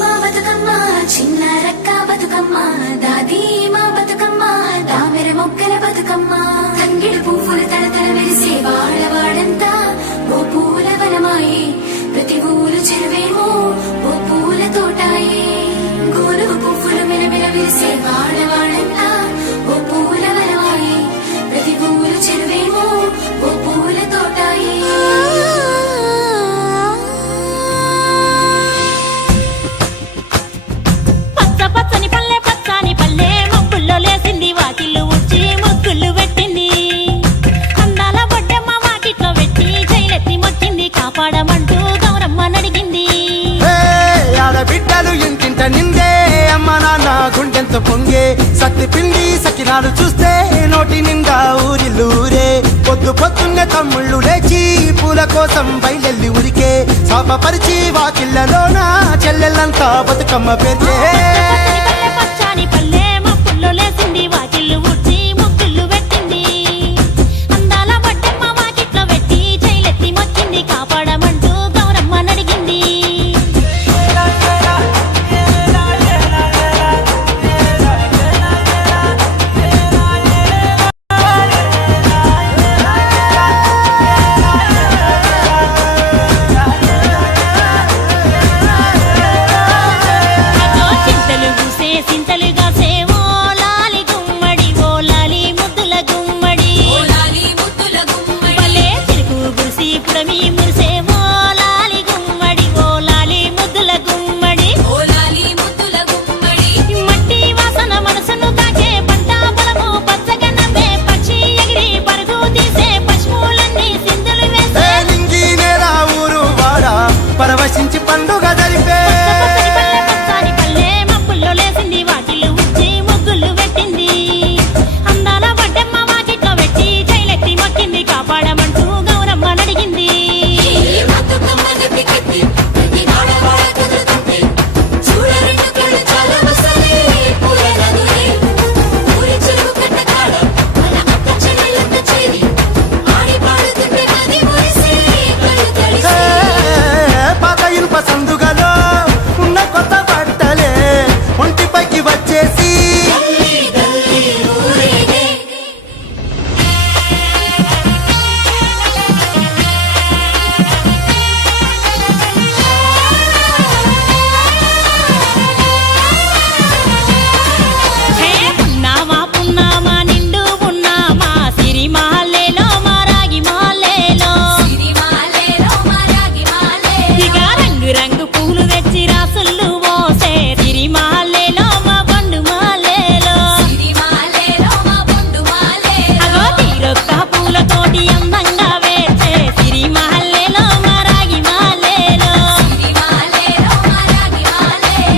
మా బతుకమ్మ చిన్న రక్క బతుకమ్మ దాది మా బతుకమ్మ దామెర మొక్కల బతుకమ్మ తంగిడి పువ్వులు తలతల మెరిసే వాడవాడంతా ఓ పూల వనమాయే ప్రతి ఊరు చెరువేమో ఓ పూల తోటాయే గోరు పువ్వులు మెలమెల మెరిసే వాడవాడంతా ఓ పూల వనమాయే ప్రతి ఊరు చెరువేమో ఓ పూల తోటాయే పచ్చని పల్లె పచ్చని పల్లె మొక్కుల్లో లేసింది వాకిళ్ళు ఉచ్చి ముగ్గులు పెట్టింది అందాల బొడ్డమ్మ వాకిట్లో పెట్టి జైలెత్తి మొక్కింది కాపాడమంటూ గౌరమ్మ నడిగింది ఆడబిడ్డలు ఇంటింట నిందే అమ్మ నాన్న గుండెంతో పొంగే సత్తి పిండి సకినాలు చూస్తే నోటి నిండా ఊరిల్లూరే పొద్దు పొద్దున్నే తమ్ముళ్ళు లేచి పూల కోసం బయలెల్లి ఉరికే శాపపరిచి వాకిళ్ళలోన చెల్లెళ్ళంతా బతుకమ్మ పేర్చే పచ్చని పల్లె మొక్కుల్లో లేసింది వాకిళ్ళు ఉచ్చి ముగ్గులు పెట్టింది అందాల బొడ్డమ్మ వాకిట్లో పెట్టి జైలెత్తి మొక్కింది కాపాడమంటూ గౌరమ్మ నడిగింది సింతలుగా సేవో లాలి గుమ్మడి ఓ లాలి ముద్దుల గుమ్మడి భలే తిరుగు గురిసి పుడమి మురిసేవో లాలి గుమ్మడి ఓ లాలి ముద్దుల గుమ్మడి మట్టి వాసన మనసును తాకే పంట పొలము పచ్చగా నవ్వే పక్షి ఎగిరి పరుగు తీసే పశువులన్నీ సింధులు వేసే నింగి నేల ఊరు వాడ పరవశించి పండుగ జరిపే పచ్చని పల్లె మబ్బుల్లో లేసింది వాకిళ్ళు ఉచ్చి ముగ్గులు పెట్టింది అందాల బొడ్డమ్మ వాకిట్లో పెట్టి జైలెత్తి మొక్కింది కాపాడమంటూ గౌరమ్మ నడిగింది పాత ఇనుప సందుగలో ఉన్న కొత్త బట్టలే ఒంటిపైకి వచ్చేసి హే పున్నామా పున్నామా నిండు పున్నామా సిరి మాలేలో మా రాగి మాలేలో ఇక రంగు రంగు పూలు తెచ్చి రాసుళ్ళు మోసే సిరి మాలేలో మా బండు మాలేలో అగో తీరొక్క పూలతోటి అందంగా వేసే సిరి మాలేలో మా రాగి మాలేలో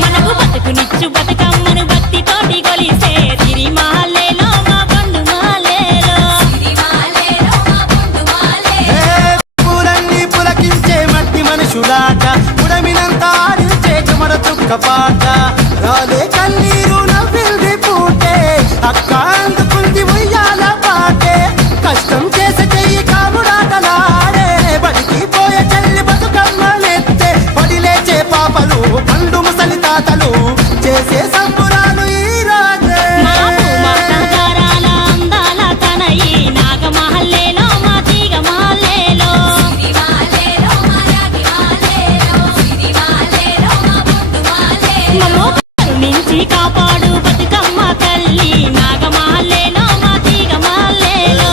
మనకు బతుకునిచ్చు బతుకమ్మను భక్తితోటి కొలిసే సిరి మాలేలో మా బండు మాలేలో పూలన్నీ పులకించే మట్టి మనుషులాట ఉడమినంతా ఆడించే చెమర చుక్క పాట రాలే కన్నీరు నవ్విల్ది పూటే అక్క అందుకుంది ఉయ్యాల పాటే కష్టం చేసే చెయ్యి కాముడాటలాడే బడికి పోయే చెల్లి బతుకమ్మనెత్తే పడి లేచే పాపలు పండు ముసలి తాతలు చేసే సంబురాలు ఈ రాజే మా భూమాతాగారాల అందాల తనయి నాగమహల్లేలో మా తీగ మహల్లేలో మమ్మో కరుణించి కాపాడు బతుకమ్మ తల్లి నాగమహల్లేలో మా తీగ మహల్లేలో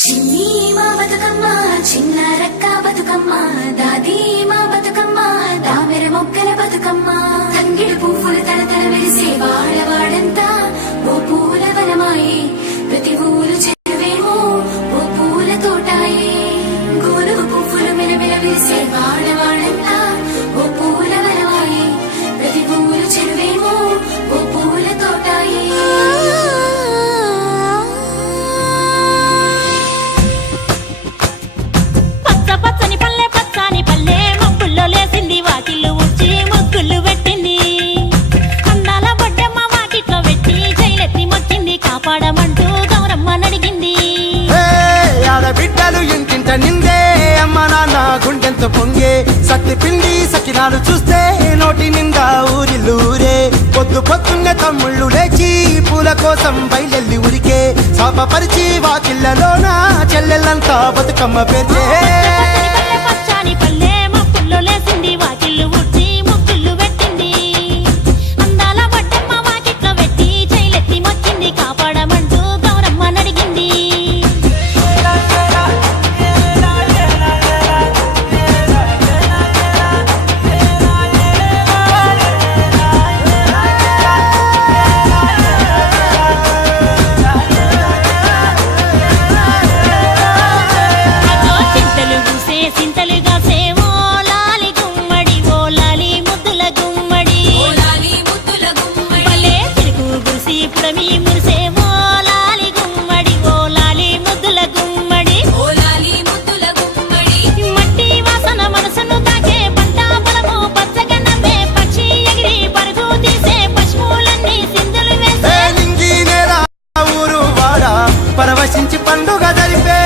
చిన్ని మా బతుకమ్మ చిన్న రక్క బతుకమ్మ దాది మా బతుకమ్మ దామెర మొక్కల బతుకమ్మ తంగిడి పువ్వులు తలతల మెరిసే వాడవాడంతా ఓ పూల వనమాయే ప్రతి ఊరు చెరువేమో ఓ పూల తోటాయే గోరు పువ్వులు మెలమెల మెరిసే వాడవాడంతా ఓ పూల వనమాయే ప్రతి ఊరు చెరువేమో ఓ పూల తోటాయే పిల్లలు ఇంటింట నిందే అమ్మ నాన్న గుండెంతో పొంగే సత్తి పిండి సకినాలు చూస్తే నోటి నిండా ఊరిల్లూరే పొద్దున్నే తమ్ముళ్ళు లేచి పూల కోసం బయలెల్లి ఉరికే శాపపరిచి వాకిళ్ళలోన చెల్లెళ్ళంతా బతుకమ్మ పేర్చే పచ్చని పచ్చని పల్లె మబ్బుల్లో లేసింది వాకిళ్ళు ఊడ్చి ముగ్గులు పెట్టింది అందాల బొడ్డమ్మ వాకిట్లో పెట్టి జైలెత్తి మొక్కింది కాపాడమంటూ గౌరమ్మ నడిగింది అదో చింతలు పూసే చింతలుగా సేవో లాలి గుమ్మడి ఓ లాలి ముద్దుల గుమ్మడి భలే తిరుగు గురిసి పుడమి మురిసేవో లాలి గుమ్మడి ఓ లాలి ముద్దుల గుమ్మడి మట్టి వాసన మనసును తాకే పంట పొలము పచ్చగా నవ్వే పక్షి ఎగిరి పరుగు తీసే పశువులన్నీ సింధులు వేసే నింగి నేల ఊరు వాడ పరవశించి పండుగ జరిపే